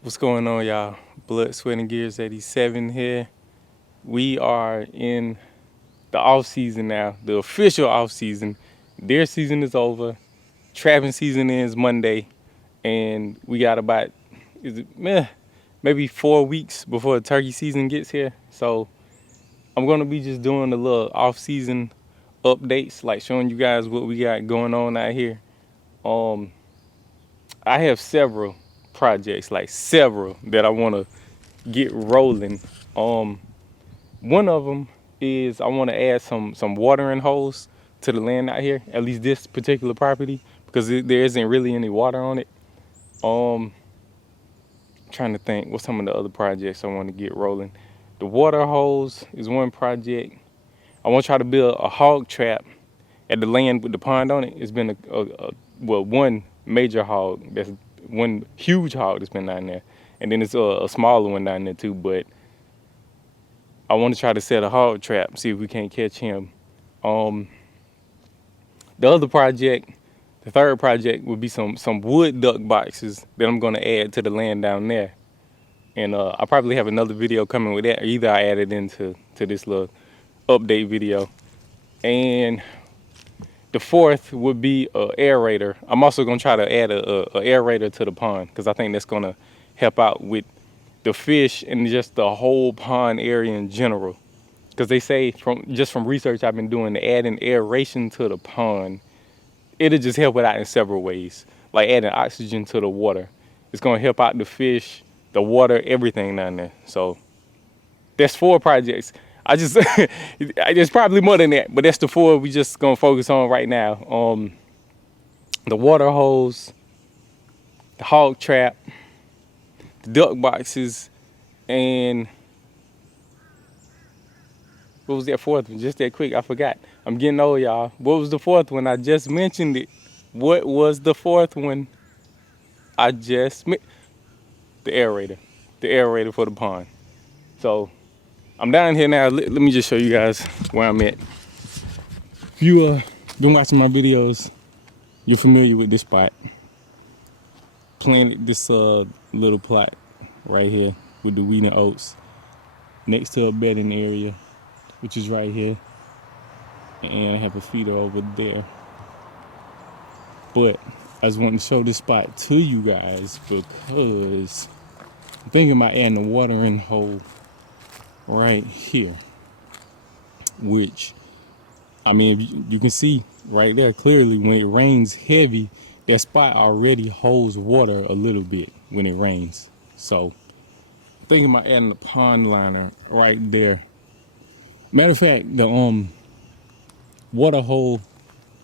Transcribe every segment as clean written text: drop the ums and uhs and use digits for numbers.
What's going on, y'all? Blood, Sweat, and Gears 87 here. We are in the off season now, the official off season. Deer season is over. Trapping season ends Monday, and we got about maybe 4 weeks before the turkey season gets here. So I'm gonna be just doing the little off season updates, like showing you guys what we got going on out here. Um, I have several projects, like several that I want to get rolling. Um, One of them is I want to add some watering holes to the land out here, at least this particular property, because there isn't really any water on it. Um, Trying to think what some of the other projects I want to get rolling. The water holes is one project. I want to try to build a hog trap at the land with the pond on it. It's been one major hog, that's one huge hog that's been down there, and then it's a smaller one down there too. But I want to try to set a hog trap, see if we can't catch him. Um, the other project, the third project, would be some wood duck boxes that I'm going to add to the land down there. And I probably have another video coming with that. Either I add it into this little update video. And the fourth would be a aerator. I'm also going to try to add a aerator to the pond, because I think that's going to help out with the fish and just the whole pond area in general. Because they say from research I've been doing, adding aeration to the pond, it'll just help it out in several ways. Like adding oxygen to the water, it's gonna help out the fish, the water, everything down there. So that's 4 projects. There's probably more than that, but that's the 4 we just gonna focus on right now. The water hose, the hog trap, the duck boxes, and what was that 4th one? Just that quick, I forgot. I'm getting old, y'all. What was the 4th one? I just mentioned it. What was the 4th one? The aerator. The aerator for the pond. So I'm down here now. Let me just show you guys where I'm at. If you been watching my videos, you're familiar with this spot. Planted this little plot right here with the wheat and oats next to a bedding area, which is right here, and I have a feeder over there. But I just wanted to show this spot to you guys because I'm thinking about adding a watering hole right here, which, I mean, you can see right there clearly when it rains heavy, that spot already holds water a little bit when it rains. So I'm thinking about adding a pond liner right there. Matter of fact, the water hole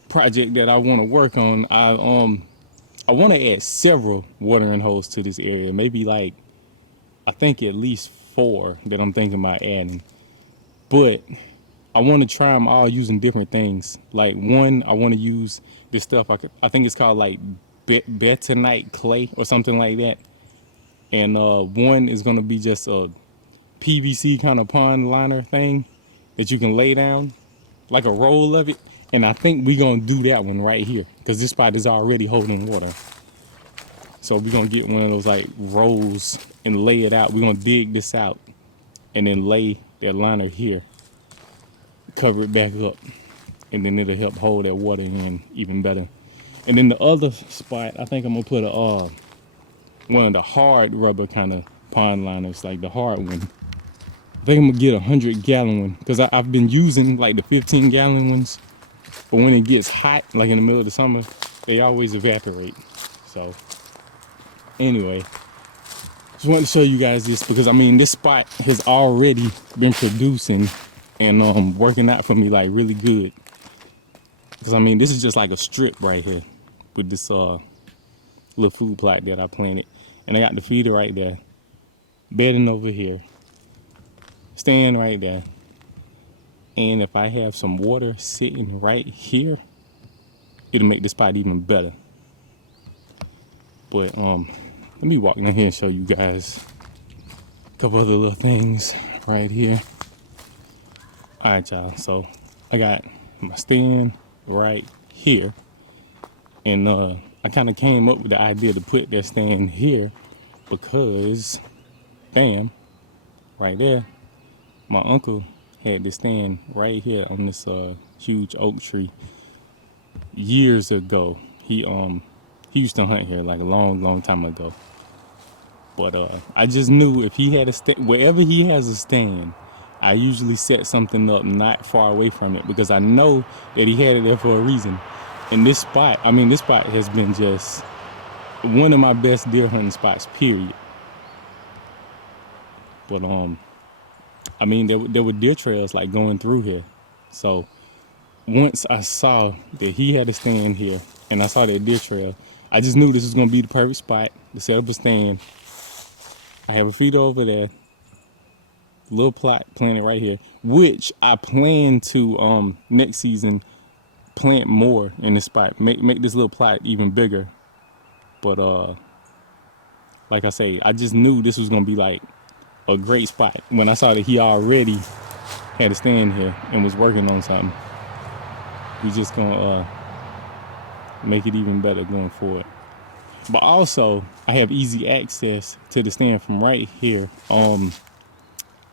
project that I want to work on, I want to add several watering holes to this area. Maybe like, I think at least 4 that I'm thinking about adding. But I want to try them all using different things. Like one, I want to use this stuff. I think it's called like bentonite clay or something like that. And one is going to be just a PVC kind of pond liner thing that you can lay down, like a roll of it. And I think we're going to do that one right here, because this spot is already holding water. So we're going to get one of those like rolls and lay it out. We're going to dig this out and then lay that liner here, cover it back up, and then it'll help hold that water in even better. And then the other spot, I think I'm going to put one of the hard rubber kind of pond liners, like the hard one. I think I'm gonna get 100-gallon one, because I've been using like the 15-gallon ones, but when it gets hot, like in the middle of the summer, they always evaporate. So anyway, just wanted to show you guys this, because I mean, this spot has already been producing and working out for me like really good. Because I mean, this is just like a strip right here with this little food plot that I planted, and I got the feeder right there, bedding over here, stand right there. And if I have some water sitting right here, it'll make the spot even better. But let me walk down here and show you guys a couple other little things right here. All right, y'all. So I got my stand right here, and I kind of came up with the idea to put that stand here because, bam, right there, my uncle had this stand right here on this huge oak tree years ago. He used to hunt here like a long time ago. But I just knew if he had a stand, wherever he has a stand, I usually set something up not far away from it because I know that he had it there for a reason. And this spot, I mean, this spot has been just one of my best deer hunting spots, period. But I mean, there were deer trails like going through here. So once I saw that he had a stand here and I saw that deer trail, I just knew this was gonna be the perfect spot to set up a stand. I have a feeder over there, little plot planted right here, which I plan to next season plant more in this spot, make this little plot even bigger. But like I say, I just knew this was gonna be like a great spot when I saw that he already had a stand here and was working on something. We just gonna make it even better going forward. But also, I have easy access to the stand from right here. A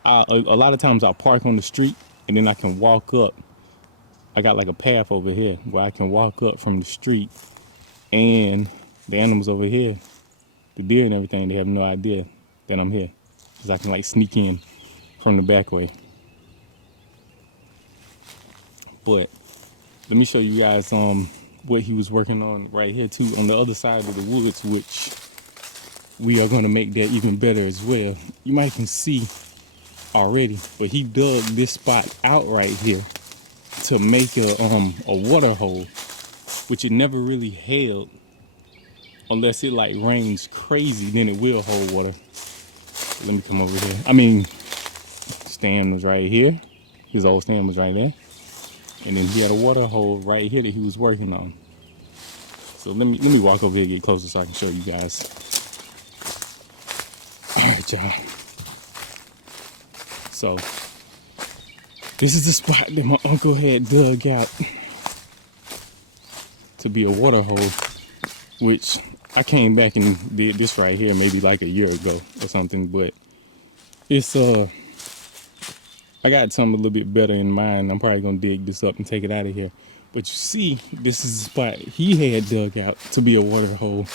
lot of times I'll park on the street and then I can walk up. I got like a path over here where I can walk up from the street, and the animals over here, the deer and everything, they have no idea that I'm here because I can like sneak in from the back way. But let me show you guys what he was working on right here too on the other side of the woods, which we are going to make that even better as well. You might can see already, but he dug this spot out right here to make a water hole, which it never really held unless it like rains crazy, then it will hold water. Let me come over here. I mean, stand was right here, his old stand was right there, and then he had a water hole right here that he was working on. So let me walk over here, get closer so I can show you guys. All right, y'all. So this is the spot that my uncle had dug out to be a water hole, which I came back and did this right here maybe like a year ago or something, but it's I got something a little bit better in mind. I'm probably gonna dig this up and take it out of here. But you see, this is the spot he had dug out to be a water hole.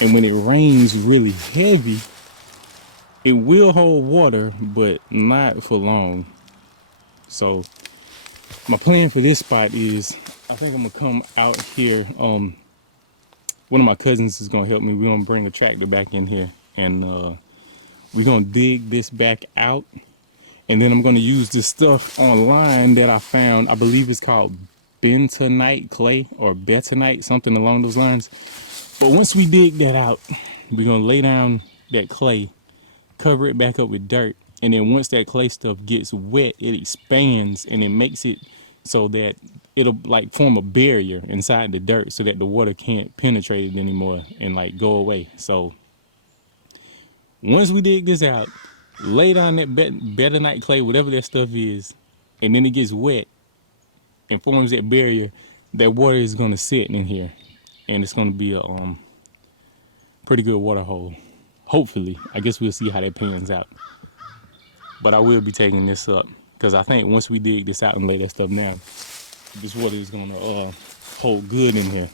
And when it rains really heavy, it will hold water, but not for long. So my plan for this spot is I think I'm gonna come out here. One of my cousins is gonna help me. We're gonna bring a tractor back in here and we're gonna dig this back out. And then I'm gonna use this stuff online that I found. I believe it's called bentonite clay or betonite, something along those lines. But once we dig that out, we're gonna lay down that clay, cover it back up with dirt, and then once that clay stuff gets wet, it expands and it makes it so that it'll like form a barrier inside the dirt so that the water can't penetrate it anymore and like go away. So once we dig this out, lay down that betonite clay, whatever that stuff is, and then it gets wet and forms that barrier, that water is gonna sit in here and it's gonna be a pretty good water hole. Hopefully. I guess we'll see how that pans out. But I will be taking this up because I think once we dig this out and lay that stuff down, this water is gonna hold good in here.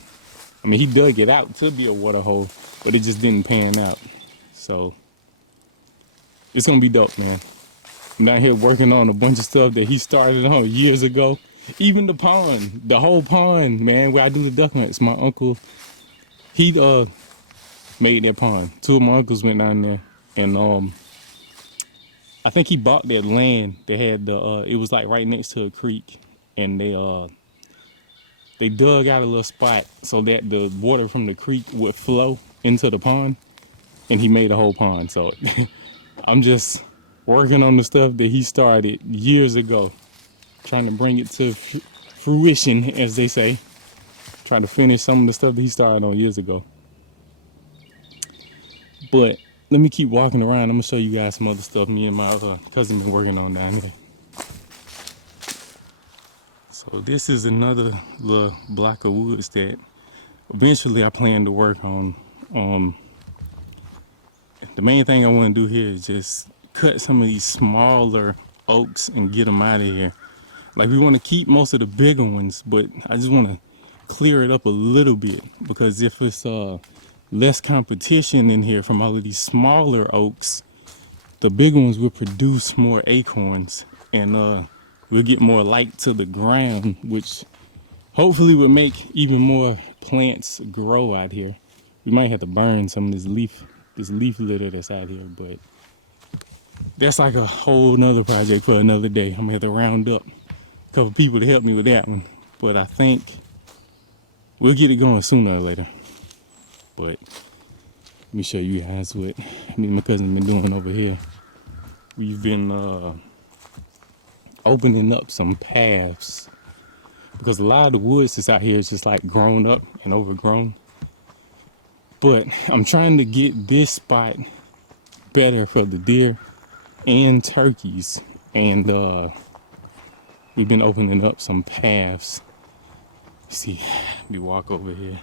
I mean, he dug it out to be a water hole, but it just didn't pan out. So it's gonna be dope, man. I'm down here working on a bunch of stuff that he started on years ago. Even the pond, the whole pond, man, where I do the duck hunts. My uncle, he made that pond. Two of my uncles went down there, and I think he bought that land. They had it was like right next to a creek, and they dug out a little spot so that the water from the creek would flow into the pond, and he made a whole pond. So I'm just working on the stuff that he started years ago, trying to bring it to fruition, as they say, trying to finish some of the stuff that he started on years ago. But let me keep walking around. I'm gonna show you guys some other stuff me and my other cousin been working on down there. So this is another little block of woods that eventually I plan to work on. the main thing I want to do here is just cut some of these smaller oaks and get them out of here. Like, we want to keep most of the bigger ones, but I just want to clear it up a little bit, because if it's less competition in here from all of these smaller oaks, the bigger ones will produce more acorns, and we'll get more light to the ground, which hopefully would make even more plants grow out here. We might have to burn some of this leaf litter that's out here, but that's like a whole nother project for another day. I'm gonna have to round up a couple people to help me with that one, but I think we'll get it going sooner or later. But let me show you guys what me and my cousin been doing over here. We've been opening up some paths, because a lot of the woods that's out here is just like grown up and overgrown. But I'm trying to get this spot better for the deer and turkeys, and we've been opening up some paths. See, let me walk over here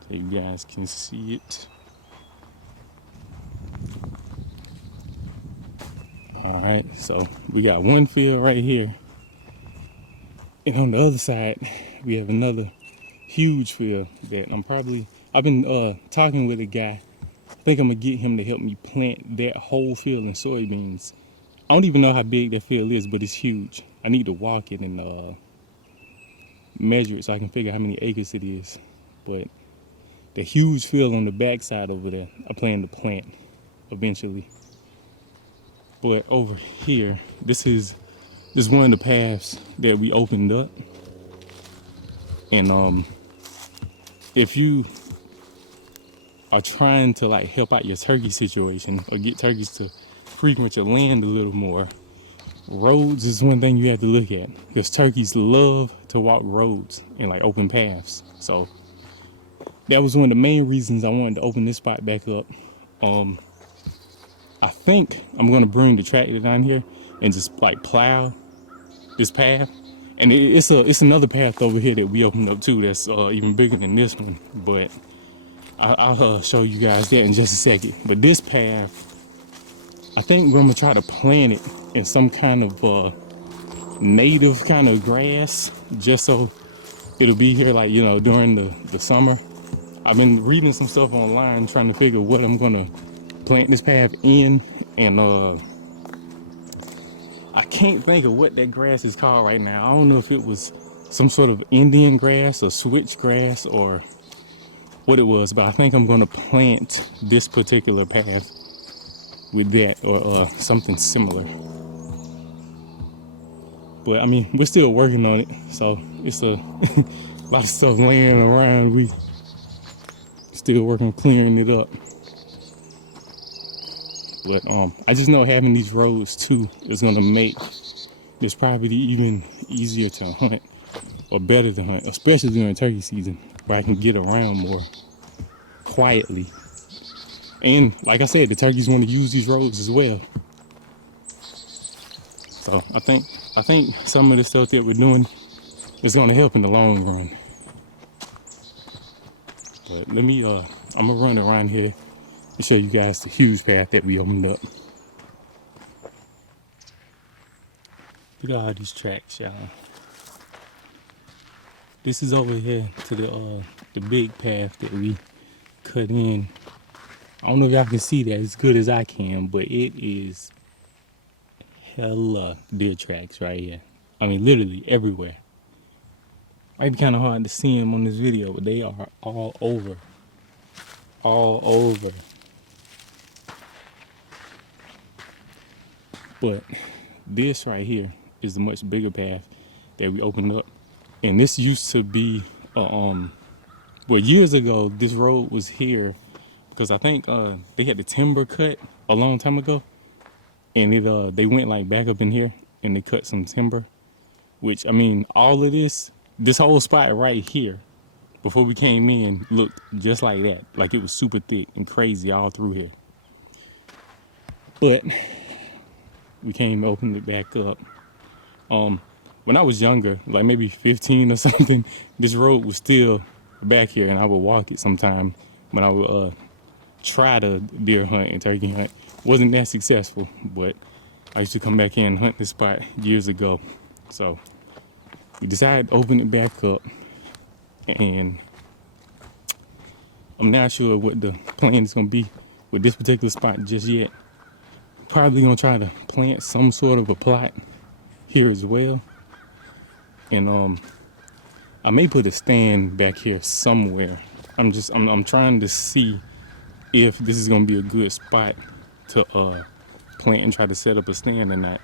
so you guys can see it. All right, so we got one field right here, and on the other side we have another huge field that I've been talking with a guy. I think I'm gonna get him to help me plant that whole field in soybeans. I don't even know how big that field is, but it's huge. I need to walk it and measure it so I can figure out how many acres it is. But the huge field on the backside over there, I plan to plant eventually. But over here, this is one of the paths that we opened up. And if you are trying to like help out your turkey situation or get turkeys to frequent your land a little more, roads is one thing you have to look at, because turkeys love to walk roads and like open paths. So that was one of the main reasons I wanted to open this spot back up. I think I'm gonna bring the tractor down here and just like plow this path. And it's another path over here that we opened up too that's even bigger than this one, but I'll show you guys that in just a second. But this path, I think we're gonna try to plant it in some kind of native kind of grass, just so it'll be here like, you know, during the summer. I've been reading some stuff online trying to figure what I'm gonna plant this path in, and I can't think of what that grass is called right now. I don't know if it was some sort of Indian grass or switch grass or what it was, but I think I'm gonna plant this particular path with that or something similar. But I mean, we're still working on it, so it's a lot of stuff laying around. We still working on clearing it up. But I just know having these roads too is gonna make this property even easier to hunt, or better to hunt, especially during turkey season, where I can get around more quietly. And like I said, the turkeys want to use these roads as well. So I think some of the stuff that we're doing is gonna help in the long run. But let me I'm gonna run around here to show you guys the huge path that we opened up. Look at all these tracks, y'all. This is over here to the big path that we cut in. I don't know if y'all can see that as good as I can, but it is hella deer tracks right here. I mean, literally everywhere. Might be kind of hard to see them on this video, but they are all over. All over. But this right here is the much bigger path that we opened up. And this used to be, well, years ago, this road was here because I think they had the timber cut a long time ago. And they went like back up in here and they cut some timber, which, I mean, all of this whole spot right here, before we came in, looked just like that. Like it was super thick and crazy all through here. But we came and opened it back up. When I was younger, like maybe 15 or something, this road was still back here and I would walk it sometime when I would try to deer hunt and turkey hunt. Wasn't that successful, but I used to come back here and hunt this spot years ago. So we decided to open it back up, and I'm not sure what the plan is going to be with this particular spot just yet. Probably going to try to plant some sort of a plot here as well. And I may put a stand back here somewhere. I'm trying to see if this is going to be a good spot to plant and try to set up a stand or not.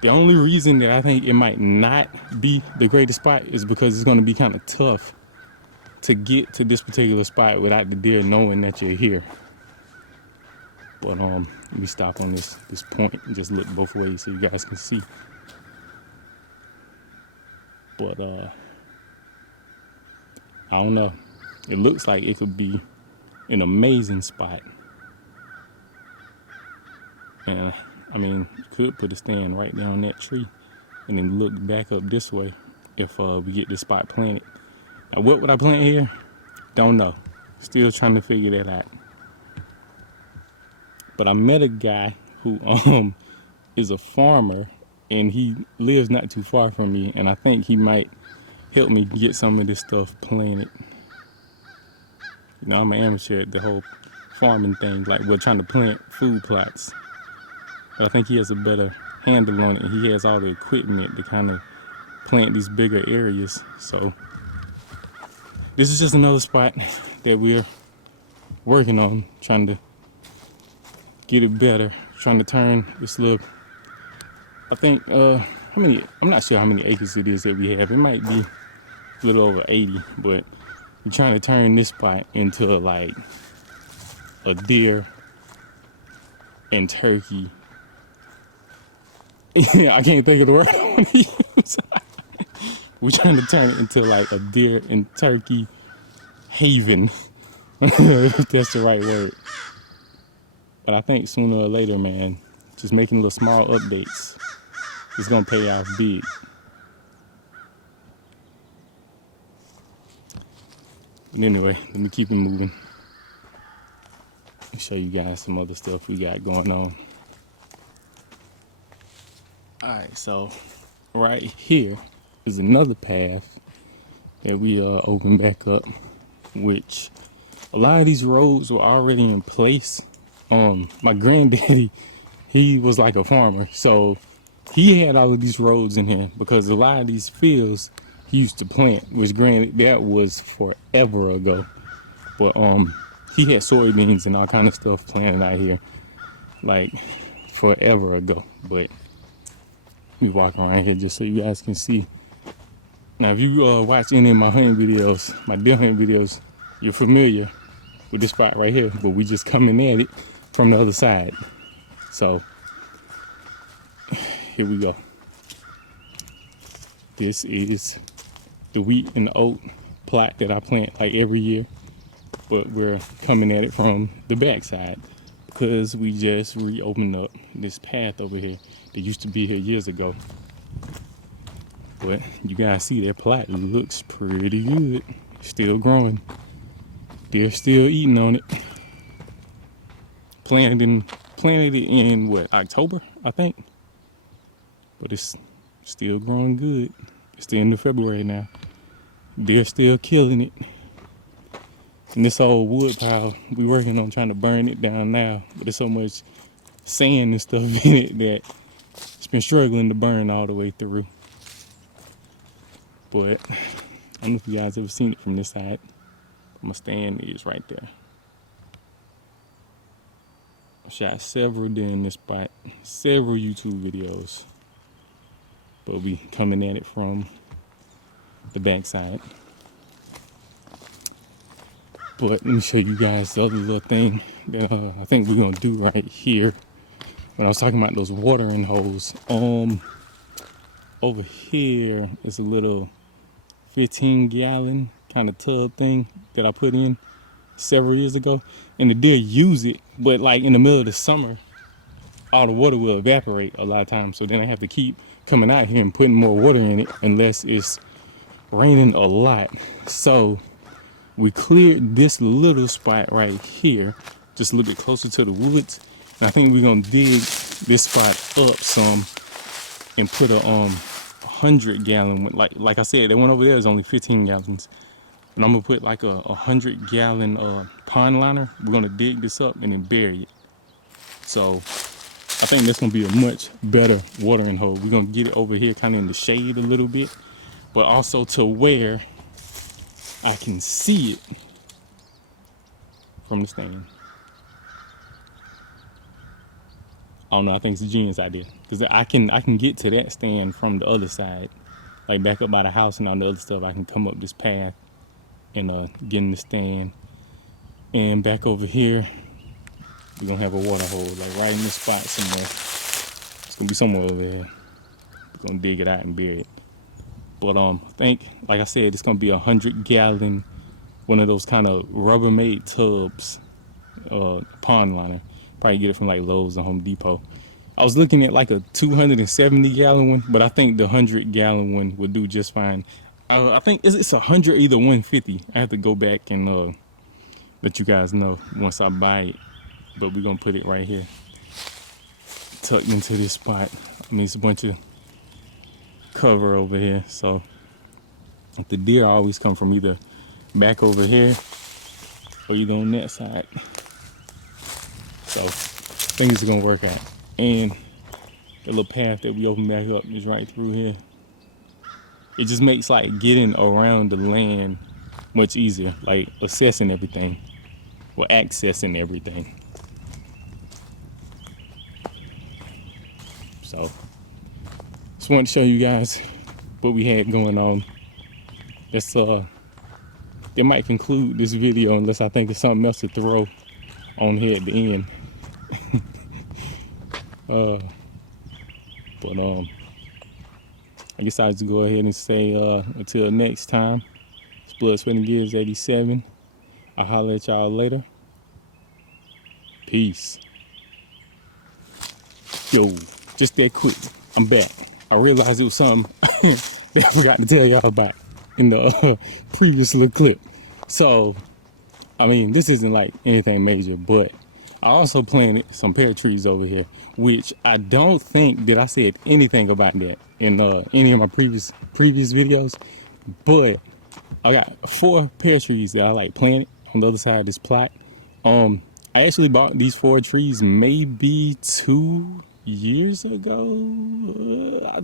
The only reason that I think it might not be the greatest spot is because it's going to be kind of tough to get to this particular spot without the deer knowing that you're here. But let me stop on this point and just look both ways so you guys can see. But I don't know. It looks like it could be an amazing spot. And I mean, you could put a stand right down that tree and then look back up this way if we get this spot planted. Now, what would I plant here? Don't know. Still trying to figure that out. But I met a guy who is a farmer, and he lives not too far from me, and I think he might help me get some of this stuff planted. You know, I'm an amateur at the whole farming thing. Like, we're trying to plant food plots. But I think he has a better handle on it. He has all the equipment to kind of plant these bigger areas. So this is just another spot that we're working on, trying to get it better, trying to turn this little, I think, I'm not sure how many acres it is that we have. It might be a little over 80, but we're trying to turn this spot into like a deer and turkey. I can't think of the word I want to use. We're trying to turn it into like a deer and turkey haven, if that's the right word. But I think sooner or later, man, just making little small updates is gonna pay off big. But anyway, let me keep it moving. Let me show you guys some other stuff we got going on. Alright, so right here is another path that we opened back up, which a lot of these roads were already in place. My granddaddy, he was like a farmer, so he had all of these roads in here because a lot of these fields he used to plant, which granted that was forever ago. But he had soybeans and all kind of stuff planted out here like forever ago. But we walk around here just so you guys can see. Now, if you watch any of my hunting videos, my deer hunting videos, you're familiar with this spot right here, but we just coming at it from the other side. So here we go. This is the wheat and the oat plot that I plant like every year, but we're coming at it from the back side because we just reopened up this path over here that used to be here years ago. But you guys see that plot, it looks pretty good. Still growing. They're still eating on it. Planted it in what, October, I think. But it's still growing good. It's the end of February now. They're still killing it. And this old wood pile, we working on trying to burn it down now. But there's so much sand and stuff in it that it's been struggling to burn all the way through. But I don't know if you guys ever seen it from this side. My stand is right there. I shot several deer in this spot, several YouTube videos. But we'll be coming at it from the back side. But let me show you guys the other little thing that I think we're gonna do right here. When I was talking about those watering holes, over here is a little 15-gallon kind of tub thing that I put in several years ago, and the deer use it, but like in the middle of the summer, all the water will evaporate a lot of times. So then I have to keep coming out here and putting more water in it unless it's raining a lot. So we cleared this little spot right here just a little bit closer to the woods. And I think we're gonna dig this spot up some and put a 100-gallon one. Like I said, that one over there is only 15 gallons. And I'm gonna put like a 100-gallon pond liner. We're gonna dig this up and then bury it. So I think that's gonna be a much better watering hole. We're gonna get it over here kind of in the shade a little bit, but also to where I can see it from the stand. I don't know, I think it's a genius idea. Because I can get to that stand from the other side. Like back up by the house and all the other stuff. I can come up this path and get in the stand. And back over here, we're gonna have a water hole, like right in this spot somewhere. It's gonna be somewhere over here. We're gonna dig it out and bury it. But I think, like I said, it's gonna be a 100-gallon, one of those kind of Rubbermaid tubs, pond liner. Probably get it from like Lowe's or Home Depot. I was looking at like a 270-gallon one, but I think the 100-gallon one would do just fine. I think it's 100, either 150. I have to go back and let you guys know once I buy it. But we're gonna put it right here, tucked into this spot. I mean, it's a bunch of cover over here, so the deer always come from either back over here or either on that side. So things are gonna work out. And the little path that we open back up is right through here. It just makes like getting around the land much easier, like assessing everything or accessing everything. So just wanted to show you guys what we had going on. That's that might conclude this video unless I think of something else to throw on here at the end. But I guess I'll just go ahead and say until next time, it's Blood, Sweat, and Gears 87. I'll holler at y'all later. Peace. Yo, just that quick, I'm back. I realized it was something that I forgot to tell y'all about in the previous little clip. So, I mean, this isn't like anything major, but I also planted some pear trees over here, which I don't think that I said anything about that in any of my previous videos. But I got 4 pear trees that I like planted on the other side of this plot. I actually bought these 4 trees maybe 2 years ago. I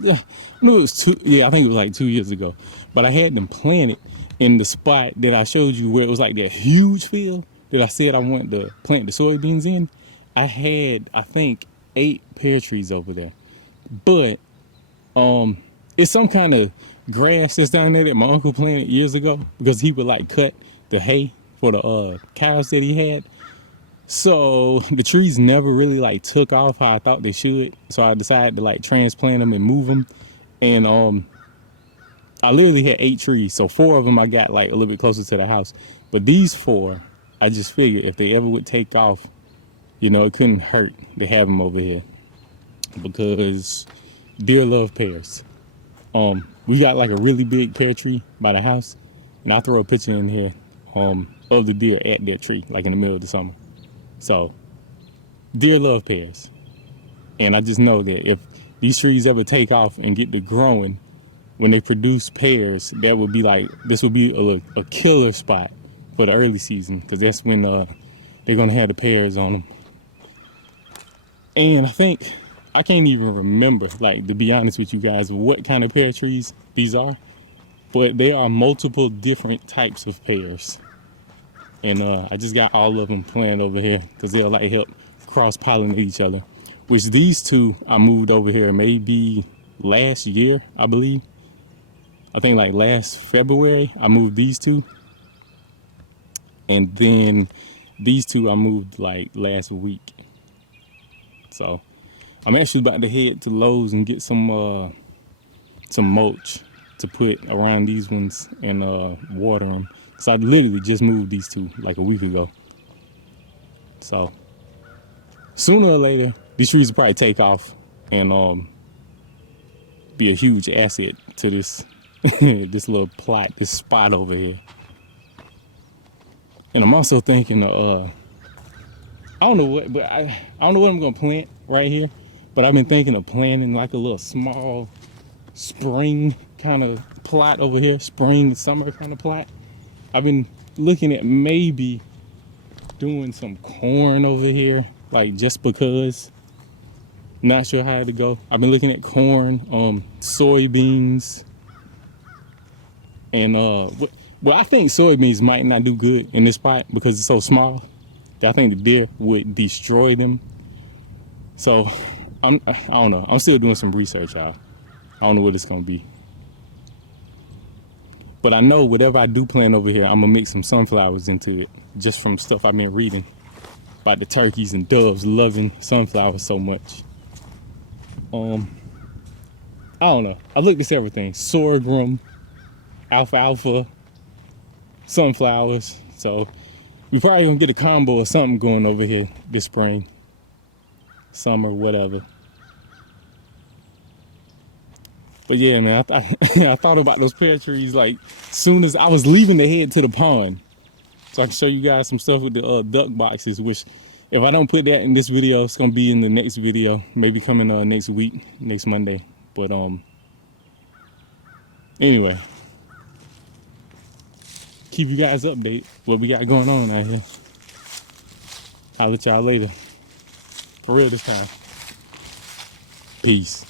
knew it was 2. Yeah, I think it was like 2 years ago. But I had them planted in the spot that I showed you where it was like that huge field that I said I wanted to plant the soybeans in. I had, I think, 8 pear trees over there. But it's some kind of grass that's down there that my uncle planted years ago, because he would like cut the hay for the cows that he had. So the trees never really like took off how I thought they should. So I decided to like transplant them and move them. And I literally had 8 trees. So 4 of them I got like a little bit closer to the house. But these 4, I just figured if they ever would take off, you know, it couldn't hurt to have them over here, because deer love pears. We got like a really big pear tree by the house, and I'll throw a picture in here of the deer at that tree, like in the middle of the summer. So deer love pears, and I just know that if these trees ever take off and get to growing, when they produce pears, that would be like, this would be a killer spot for the early season, because that's when they're gonna have the pears on them. And I think, I can't even remember, like, to be honest with you guys, what kind of pear trees these are, but they are multiple different types of pears. And I just got all of them planted over here because they'll like help cross-pollinate each other. Which these 2 I moved over here maybe last year, I believe. I think like last February I moved these 2. And then these 2 I moved like last week. So I'm actually about to head to Lowe's and get some mulch to put around these ones and water them. So I literally just moved these 2 like a week ago. So sooner or later, these trees will probably take off and be a huge asset to this this little plot, this spot over here. And I'm also thinking of I don't know what, but I don't know what I'm gonna plant right here. But I've been thinking of planting like a little small spring kind of plot over here, spring summer kind of plot. I've been looking at maybe doing some corn over here, like just because. Not sure how to go. I've been looking at corn, soybeans, and well, I think soybeans might not do good in this spot because it's so small. I think the deer would destroy them. So I don't know. I'm still doing some research, y'all. I don't know what it's gonna be. But I know whatever I do plant over here, I'm gonna mix some sunflowers into it, just from stuff I've been reading about the turkeys and doves loving sunflowers so much. I don't know. I looked at everything: sorghum, alfalfa, sunflowers. So we probably gonna get a combo of something going over here this spring, summer, whatever. But yeah, man, I thought about those pear trees like soon as I was leaving to head to the pond, so I can show you guys some stuff with the duck boxes. Which, if I don't put that in this video, it's gonna be in the next video, maybe coming next week, next Monday. But anyway, keep you guys updated what we got going on out here. I'll let y'all later. For real this time. Peace.